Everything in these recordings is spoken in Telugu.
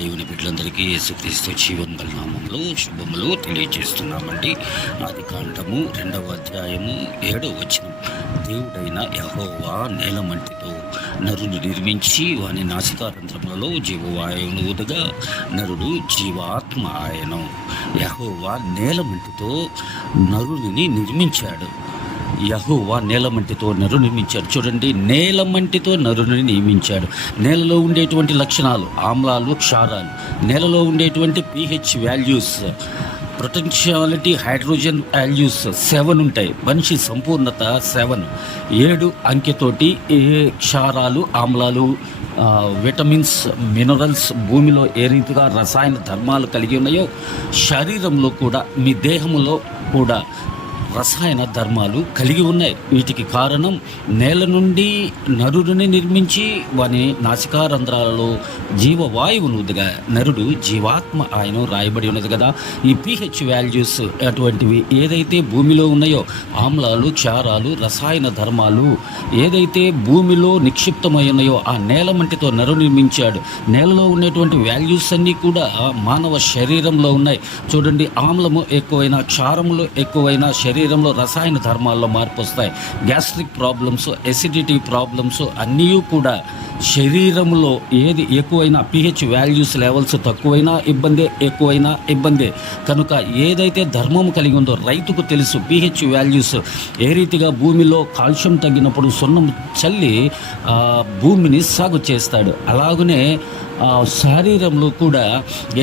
దేవుని బిడ్డలందరికీ యేసుక్రీస్తు జీవం గల నామంలో శుభములు తెలియజేస్తున్నామండి. ఆది కాండము 2వ అధ్యాయము 7వ వచనం. దేవుడైన యెహోవా నేలమంటితో నరుని నిర్మించి వాని నాసికారంధ్రములలో జీవవాయువును ఊదగా నరుడు జీవాత్మ ఆయను. యెహోవా నేలమంటితో నరుని నిర్మించాడు. యెహోవా నేలమంటితో నరుని నిర్మించాడు. చూడండి, నేలమంటితో నరుని నియమించాడు. నేలలో ఉండేటువంటి లక్షణాలు ఆమ్లాలు, క్షారాలు, నేలలో ఉండేటువంటి pH values, potentiality, hydrogen values 7 ఉంటాయి. మనిషి సంపూర్ణత 7 అంకెతోటి ఏ క్షారాలు, ఆమ్లాలు, విటమిన్స్, మినరల్స్ భూమిలో ఏ రీతిగా రసాయన ధర్మాలు కలిగి ఉన్నాయో శరీరంలో కూడా, మీ దేహంలో కూడా రసాయన ధర్మాలు కలిగి ఉన్నాయి. వీటికి కారణం నేల నుండి నరుడిని నిర్మించి వాని నాసికారంధ్రాలలో జీవవాయువును ఊదగా నరుడు జీవాత్మ ఆయన రాయబడి ఉన్నది కదా. ఈ pH వాల్యూస్ అటువంటివి ఏదైతే భూమిలో ఉన్నాయో ఆమ్లాలు, క్షారాలు, రసాయన ధర్మాలు ఏదైతే భూమిలో నిక్షిప్తమై ఉన్నాయో ఆ నేల మంటితో నరుడు నిర్మించాడు. నేలలో ఉన్నటువంటి వాల్యూస్ అన్నీ కూడా మానవ శరీరంలో ఉన్నాయి. చూడండి, ఆమ్లము ఎక్కువైనా, క్షారములు ఎక్కువైనా శరీరంలో రసాయన ధర్మాల్లో మార్పు వస్తాయి. గ్యాస్ట్రిక్ ప్రాబ్లమ్స్, ఎసిడిటీ ప్రాబ్లమ్స్ అన్నీ కూడా శరీరంలో ఏది ఎక్కువైనా, pH వాల్యూస్ లెవెల్స్ తక్కువైనా ఇబ్బందే, ఎక్కువైనా ఇబ్బందే. కనుక ఏదైతే ధర్మం కలిగి ఉందో రైతుకు తెలుసు. pH వాల్యూస్ ఏ రీతిగా భూమిలో కాల్షియం తగ్గినప్పుడు సున్నం చల్లి భూమిని సాగు చేస్తాడు, అలాగనే శరీరంలో కూడా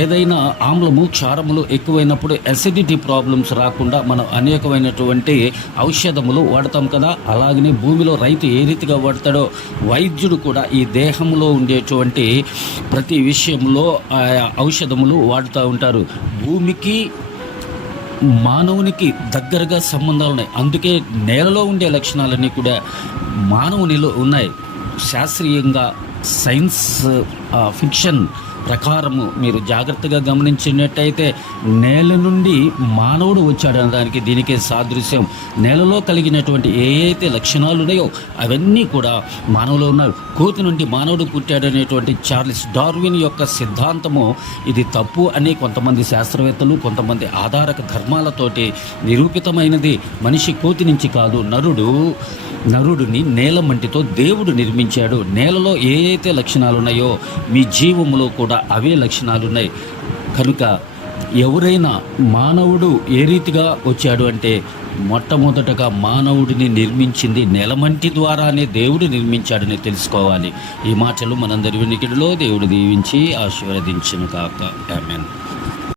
ఏదైనా ఆమ్లము, క్షారములు ఎక్కువైనప్పుడు అసిడిటీ ప్రాబ్లమ్స్ రాకుండా మనం అనేకమైనటువంటి ఔషధములు వాడతాం కదా. అలాగనే భూమిలో రైతు ఏ రీతిగా వాడతాడో వైద్యుడు కూడా ఈ దేహంలో ఉండేటువంటి ప్రతి విషయంలో ఔషధములు వాడుతూ ఉంటారు. భూమికి మానవునికి దగ్గరగా సంబంధాలు ఉన్నాయి. అందుకే నేలలో ఉండే లక్షణాలన్నీ కూడా మానవునిలో ఉన్నాయి. శాస్త్రీయంగా సైన్స్ ఫిక్షన్ ప్రకారము మీరు జాగ్రత్తగా గమనించినట్టయితే నేల నుండి మానవుడు వచ్చాడు అనడానికి దీనికే సాదృశ్యం. నేలలో కలిగినటువంటి ఏ అయితే లక్షణాలు ఉన్నాయో అవన్నీ కూడా మానవులో ఉన్నాయి. కోతి నుండి మానవుడు పుట్టాడనేటువంటి చార్లెస్ డార్విన్ యొక్క సిద్ధాంతము ఇది తప్పు అని కొంతమంది శాస్త్రవేత్తలు, కొంతమంది ఆధారక ధర్మాలతోటి నిరూపితమైనది. మనిషి కోతి నుంచి కాదు, నరుడిని నేల మంటితో దేవుడు నిర్మించాడు. నేలలో ఏ అయితే లక్షణాలు ఉన్నాయో మీ జీవములో కూడా అవే లక్షణాలు ఉన్నాయి. కనుక ఎవరైనా మానవుడు ఏ రీతిగా వచ్చాడు అంటే మొట్టమొదటగా మానవుడిని నిర్మించింది నేలమంటి ద్వారానే దేవుడు నిర్మించాడని తెలుసుకోవాలి. ఈ మాటలు మనందరి వినికిడిలో దేవుడు దీవించి ఆశీర్వదించును కాక. ఆమేన్.